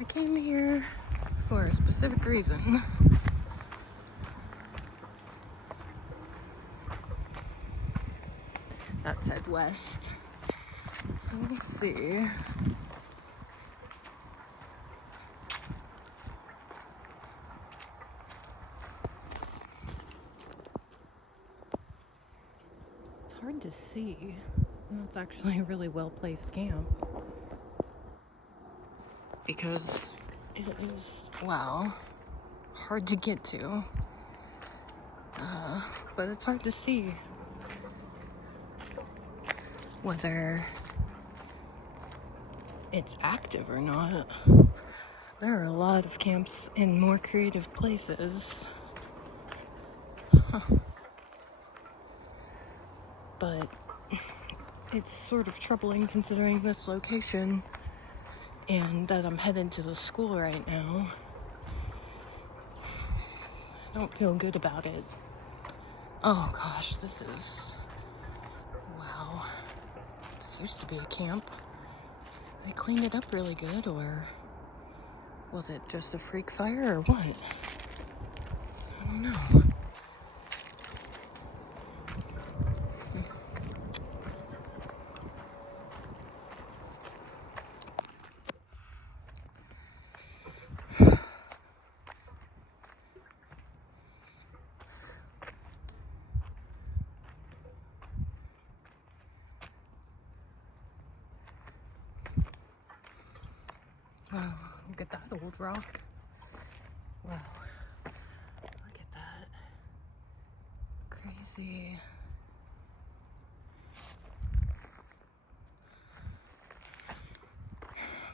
I came here for a specific reason. That said west. So we'll see. It's hard to see. And that's actually a really well-placed camp. Because it is, wow, hard to get to. But it's hard to see whether it's active or not. There are a lot of camps in more creative places. But it's sort of troubling considering this location and that I'm headed to the school right now. I don't feel good about it. Oh gosh, this is... wow. This used to be a camp. They cleaned it up really good, or was it just a freak fire or what? I don't know. Wow, look at that old rock. Wow. Look at that. Crazy.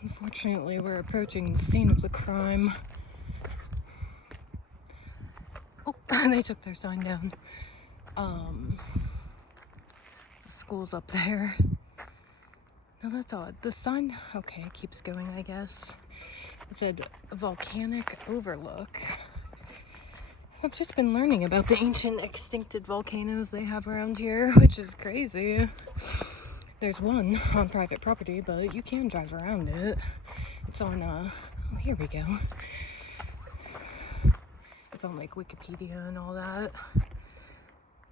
Unfortunately, we're approaching the scene of the crime. Oh, they took their sign down. The school's up there. No, that's odd. The sign, okay, it keeps going, I guess. It said volcanic overlook. I've just been learning about the ancient extincted volcanoes they have around here, which is crazy. There's one on private property, but you can drive around it. It's on, oh, here we go. It's on, like, Wikipedia and all that.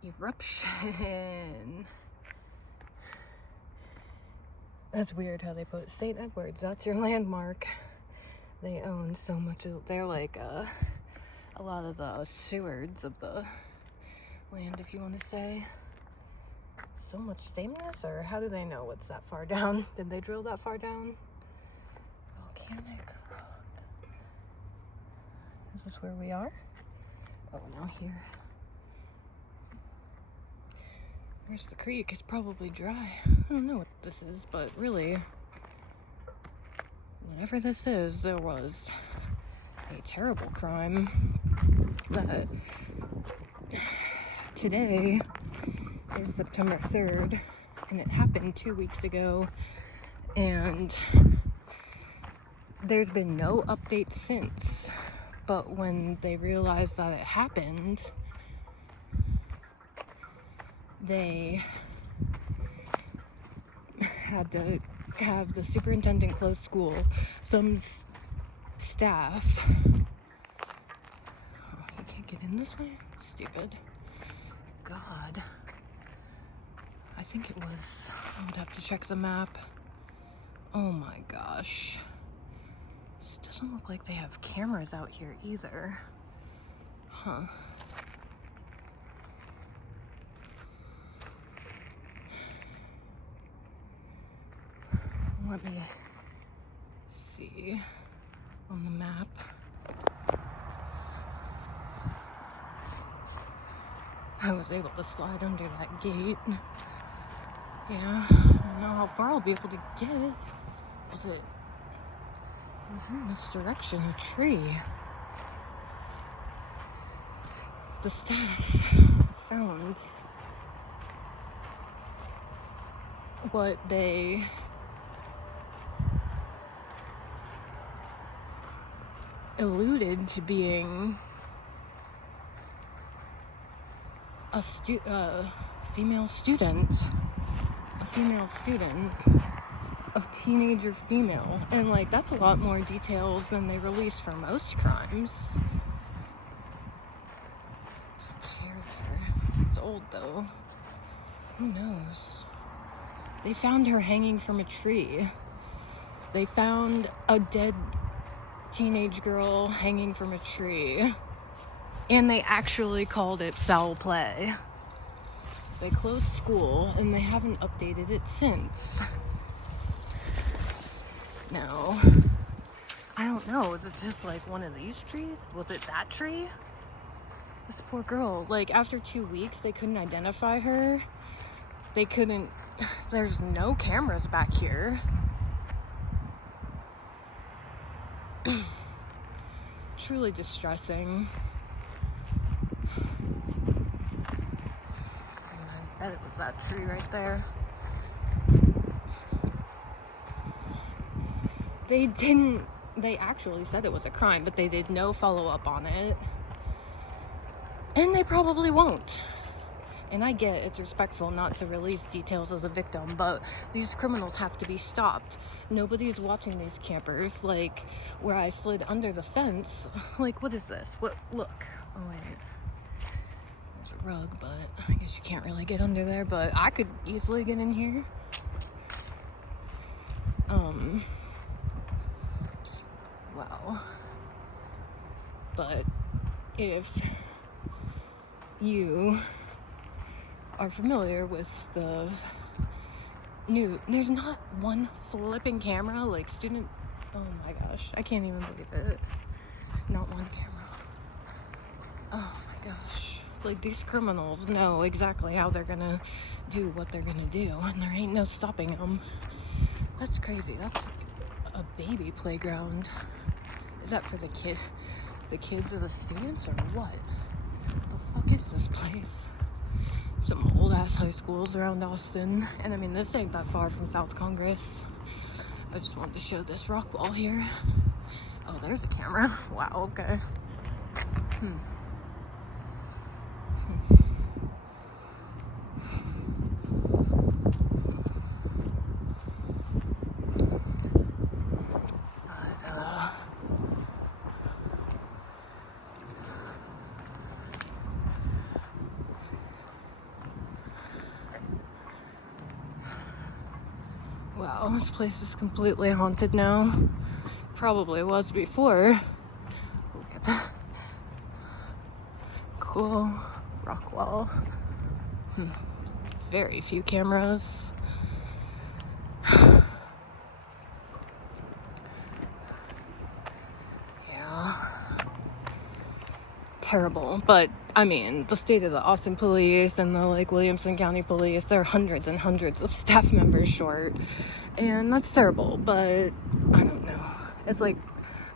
Eruption. That's weird how they put St. Edward's. That's your landmark. They own so much of... they're like, a lot of the stewards of the land, if you want to say. So much sameness, or how do they know what's that far down? Did they drill that far down? Volcanic rock. Is this where we are? Oh, now here. Where's the creek? It's probably dry. I don't know what this is, but really, whatever this is, there was a terrible crime that today is September 3rd, and it happened 2 weeks ago, and there's been no update since. But when they realized that it happened, they had to have the superintendent close school. Some staff... oh, you can't get in this way? Stupid. God. I think it was... I would have to check the map. Oh my gosh. It doesn't look like they have cameras out here either. Huh. Let me see on the map. I was able to slide under that gate. Yeah, I don't know how far I'll be able to get. Was it? It was in this direction, a tree. The staff found what they alluded to being a female student of teenager female. And like, that's a lot more details than they release for most crimes. There's a chair there. It's old though. Who knows? They found her hanging from a tree. They found a dead teenage girl hanging from a tree. And they actually called it foul play. They closed school and they haven't updated it since. Now, I don't know. Was it just like one of these trees? Was it that tree? This poor girl. Like, after 2 weeks, they couldn't identify her. They couldn't. There's no cameras back here. Truly distressing. I bet it was that tree right there. They actually said it was a crime, but they did no follow-up on it. And they probably won't. And I get it's respectful not to release details of the victim, but these criminals have to be stopped. Nobody's watching these campers. Like, where I slid under the fence. Like, what is this? What? Look. Oh, wait. There's a rug, but I guess you can't really get under there, but I could easily get in here. Well, but if you are familiar with the new, there's not one flipping camera, like student, oh my gosh, I can't even believe it, not one camera. Oh my gosh, like these criminals know exactly how they're gonna do what they're gonna do, and there ain't no stopping them. That's crazy. That's a baby playground. Is that for the kids or the students, or what? The fuck is this place? Some old ass high schools around Austin, and I mean, this ain't that far from South Congress. I just wanted to show this rock wall here. Oh, there's a camera. Wow, okay. Wow, this place is completely haunted now. Probably was before. Look at that. Cool rock wall. Very few cameras. Yeah. Terrible. But I mean, the state of the Austin police and the like Williamson County police, they're hundreds and hundreds of staff members short, and that's terrible. But I don't know, it's like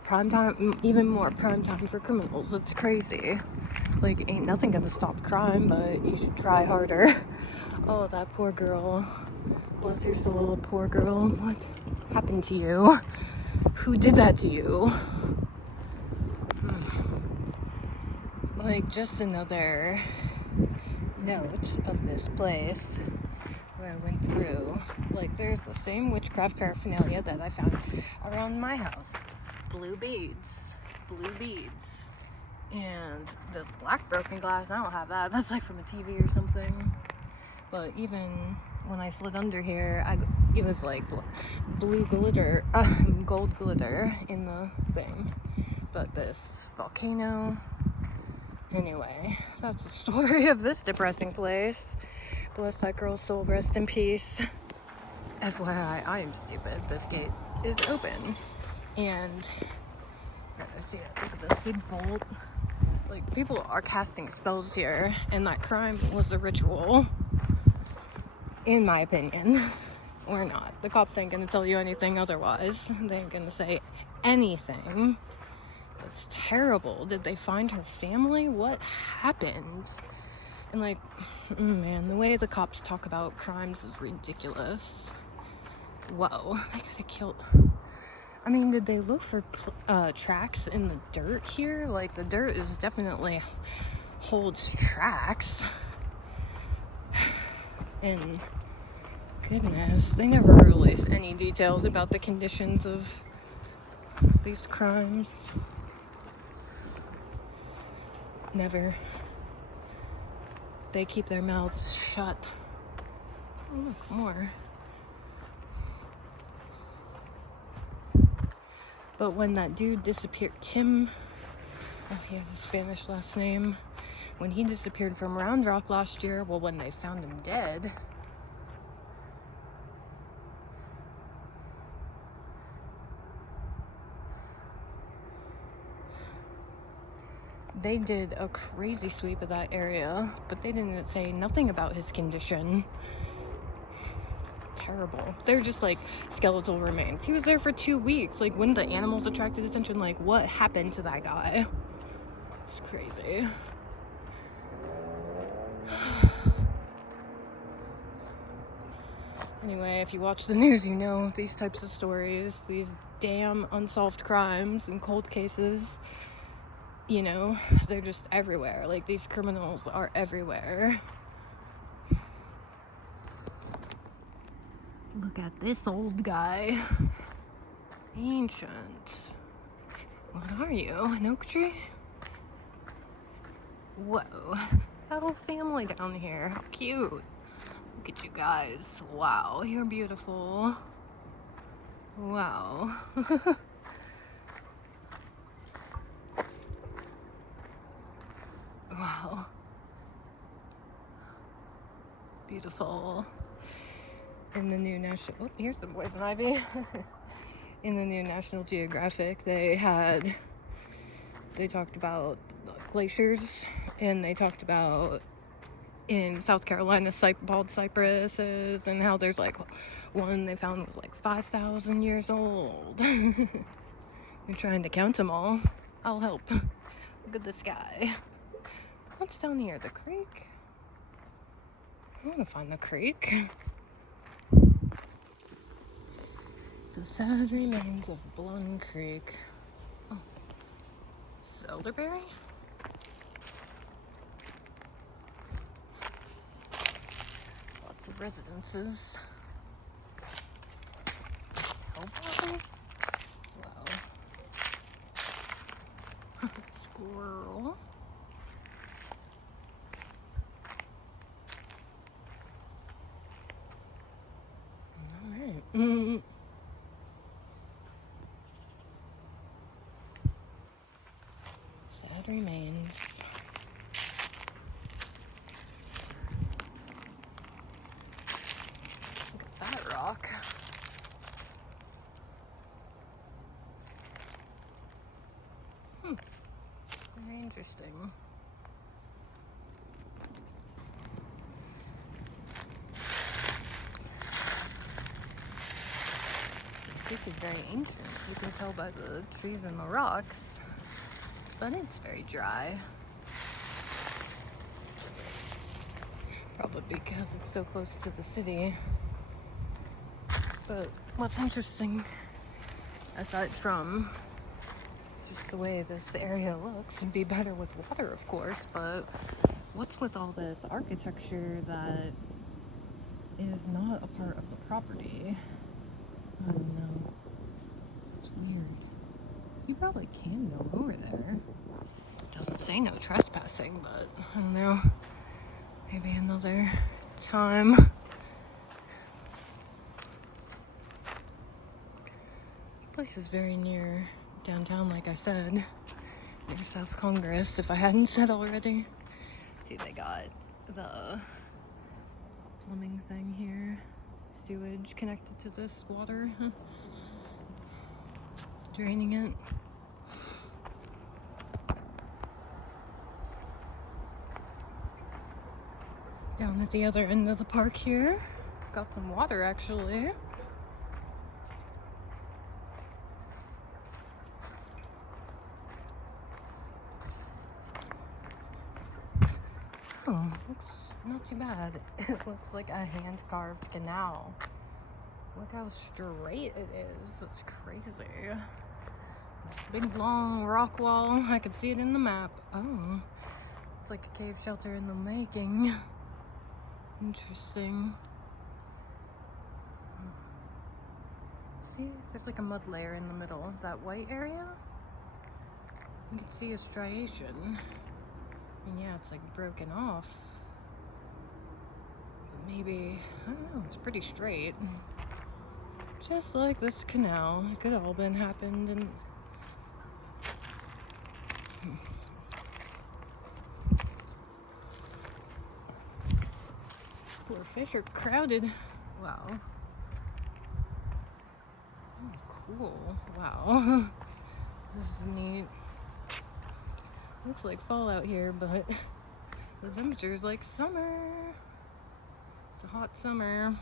prime time, even more prime time for criminals. It's crazy. Like, ain't nothing gonna stop crime, but you should try harder. Oh, that poor girl, bless your soul, poor girl. What happened to you? Who did that to you? Like, just another note of this place where I went through. Like, there's the same witchcraft paraphernalia that I found around my house. Blue beads. And this black broken glass, I don't have that. That's like from a TV or something. But even when I slid under here, it was like blue glitter, gold glitter in the thing. But this volcano. Anyway, that's the story of this depressing place. Bless that girl's soul, rest in peace. FYI, I am stupid. This gate is open. And, I see it. Look at this big bolt. Like, people are casting spells here, and that crime was a ritual. In my opinion. Or not. The cops ain't gonna tell you anything otherwise. They ain't gonna say anything. That's terrible. Did they find her family? What happened? And like, man, the way the cops talk about crimes is ridiculous. Whoa, they could have killed. I mean, did they look for tracks in the dirt here? Like, the dirt is definitely holds tracks. And Goodness, they never released any details about the conditions of these crimes. Never. They keep their mouths shut. Oh, look, more. But when that dude disappeared, Tim, oh, he has a Spanish last name. When he disappeared from Round Rock last year, well, when they found him dead, they did a crazy sweep of that area, but they didn't say nothing about his condition. Terrible. They're just like skeletal remains. He was there for 2 weeks. Like, when the animals attracted attention, like, what happened to that guy? It's crazy. Anyway, if you watch the news, you know these types of stories, these damn unsolved crimes and cold cases, you know, they're just everywhere. Like, these criminals are everywhere. Look at this old guy. Ancient. What are you? An oak tree? Whoa. Got a whole family down here. How cute. Look at you guys. Wow, you're beautiful. Wow. Wow. Beautiful. In the new national... Oh, here's some poison ivy. In the new National Geographic, they talked about glaciers, and they talked about in South Carolina bald cypresses, and how there's like one they found was like 5,000 years old. You're trying to count them all. I'll help. Look at this guy. What's down here? The creek? I want to find the creek. The sad remains of Blunn Creek. Oh, this is elderberry? Lots of residences. Hellboy? Wow. Squirrel. Alright. Sad remains. Look at that rock. Very interesting. This creek is very ancient. You can tell by the trees and the rocks. But it's very dry. Probably because it's so close to the city. But what's interesting, aside from just the way this area looks, it'd be better with water, of course, but what's with all this architecture that is not a part of the property? I don't know. It's weird. You probably can go over there. It doesn't say no trespassing, but I don't know. Maybe another time. The place is very near downtown, like I said. Near South Congress, if I hadn't said already. See, they got the plumbing thing here. Sewage connected to this water. Draining it. Down at the other end of the park here. Got some water, actually. Oh, looks not too bad. It looks like a hand-carved canal. Look how straight it is. That's crazy. This big long rock wall. I could see it in the map. Oh, it's like a cave shelter in the making. Interesting. See, there's like a mud layer in the middle of that white area. You can see a striation. And yeah, it's like broken off. But maybe, I don't know, it's pretty straight. Just like this canal. It could have all been happened and poor fish are crowded. Wow. Oh, cool. Wow. This is neat. Looks like fall out here, but the temperature is like summer. It's a hot summer.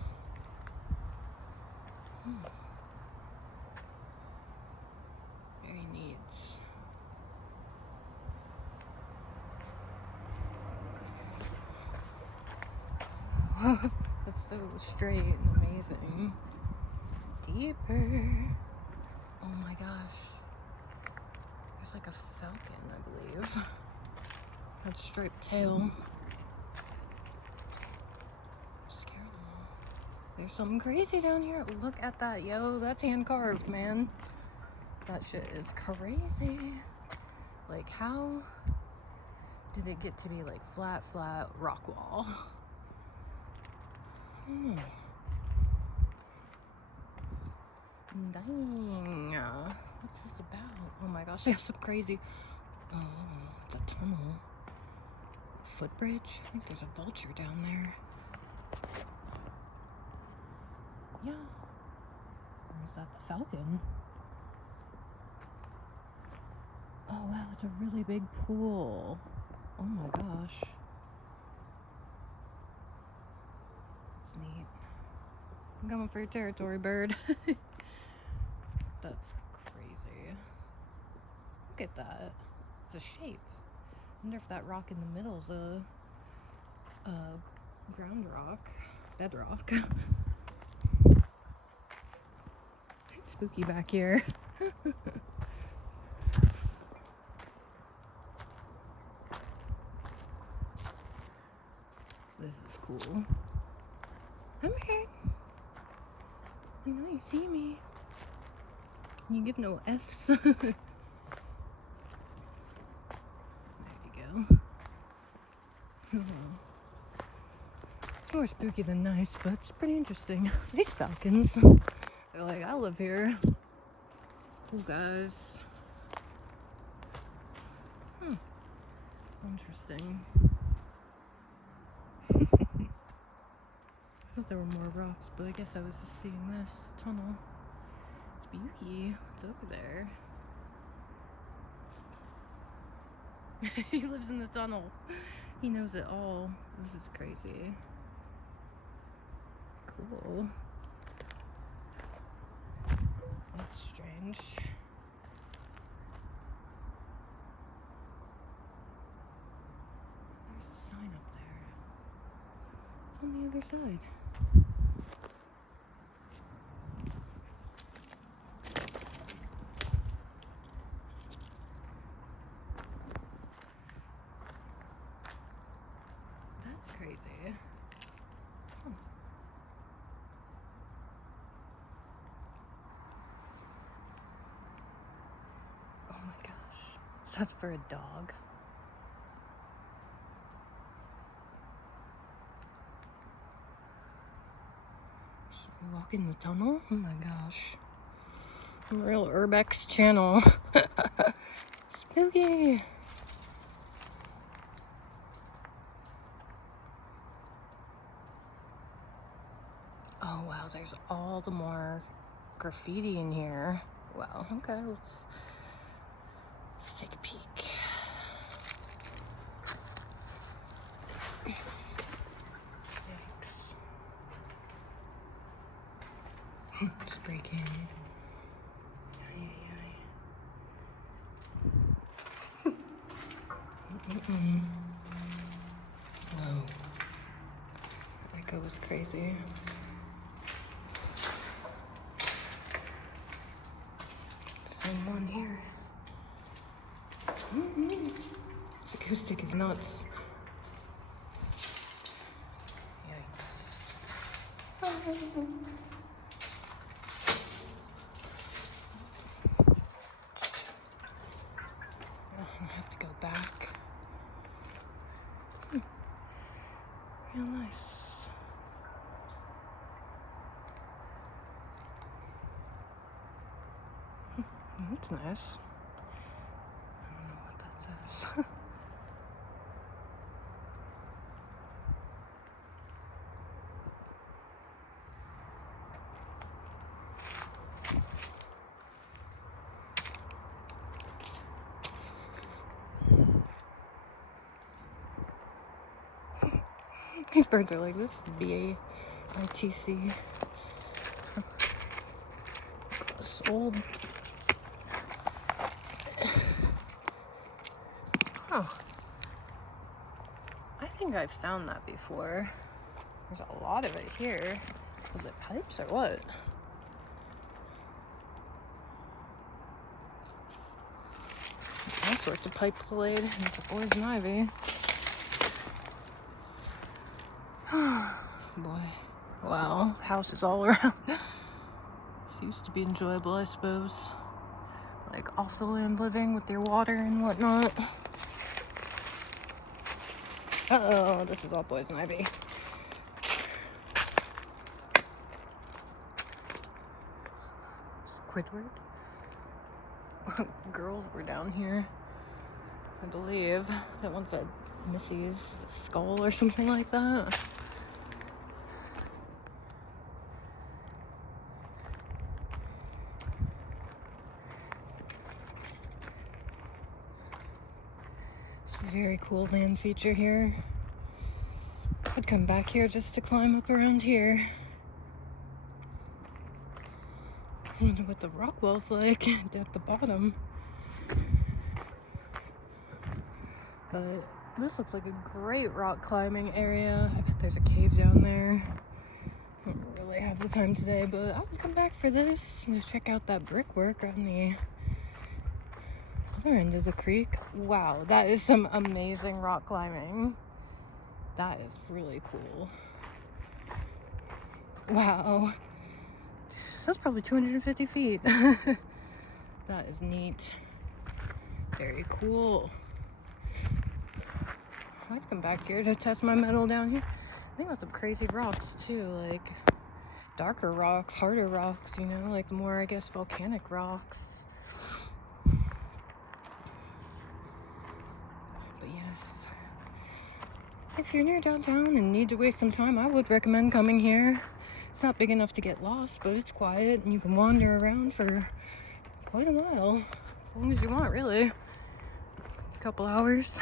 Very neat. That's so straight and amazing. Deeper. Oh my gosh. There's like a falcon, I believe. That striped tail. Scared them all. There's something crazy down here. Look at that, yo. That's hand carved, man. That shit is crazy. Like, how did it get to be like flat rock wall? Dang. What's this about? Oh my gosh, they have some crazy. Oh, it's a tunnel. Footbridge? I think there's a vulture down there. Yeah. Or is that the falcon? Oh wow, it's a really big pool. Oh my gosh. It's neat. I'm coming for your territory, bird. That's crazy. Look at that. It's a shape. I wonder if that rock in the middle is a ground rock, bedrock. It's spooky back here. This is cool. I'm here. I know you see me. You give no F's. There you go. It's more spooky than nice, but it's pretty interesting. These falcons, they're like, I live here. Cool guys. Interesting. I thought there were more rocks, but I guess I was just seeing this tunnel. Spooky. What's over there? He lives in the tunnel. He knows it all. This is crazy. Cool. That's strange. There's a sign up there. It's on the other side. That's crazy. Huh. Oh my gosh. Is that for a dog? Walk in the tunnel? Oh my gosh. Real Urbex channel. Spooky. Oh wow, there's all the more graffiti in here. Wow, okay, let's take a peek. Yikes. Spray can. Whoa. That echo was crazy. Someone here. This acoustic is nuts. Yikes. That's nice. I don't know what that says. These birds are like, this BAITC. This old. Oh. I think I've found that before. There's a lot of it here. Is it pipes or what? All sorts of pipes laid into poison ivy. Boy. Wow. Houses all around. This used to be enjoyable, I suppose. Like off the land living with your water and whatnot. Uh-oh, this is all poison ivy. Squidward? Girls were down here, I believe. That one said Missy's skull or something like that. It's a very cool land feature here. I'd come back here just to climb up around here. I wonder what the rock wall's like at the bottom. But this looks like a great rock climbing area. I bet there's a cave down there. I don't really have the time today, but I would come back for this and check out that brickwork on the other end of the creek. Wow, that is some amazing rock climbing. That is really cool. Wow. That's probably 250 feet. That is neat. Very cool. I'd come back here to test my metal down here. I think got some crazy rocks too, like darker rocks, harder rocks, you know, like more, I guess, volcanic rocks. But yes, if you're near downtown and need to waste some time, I would recommend coming here. It's not big enough to get lost, but it's quiet and you can wander around for quite a while. As long as you want, really. A couple hours.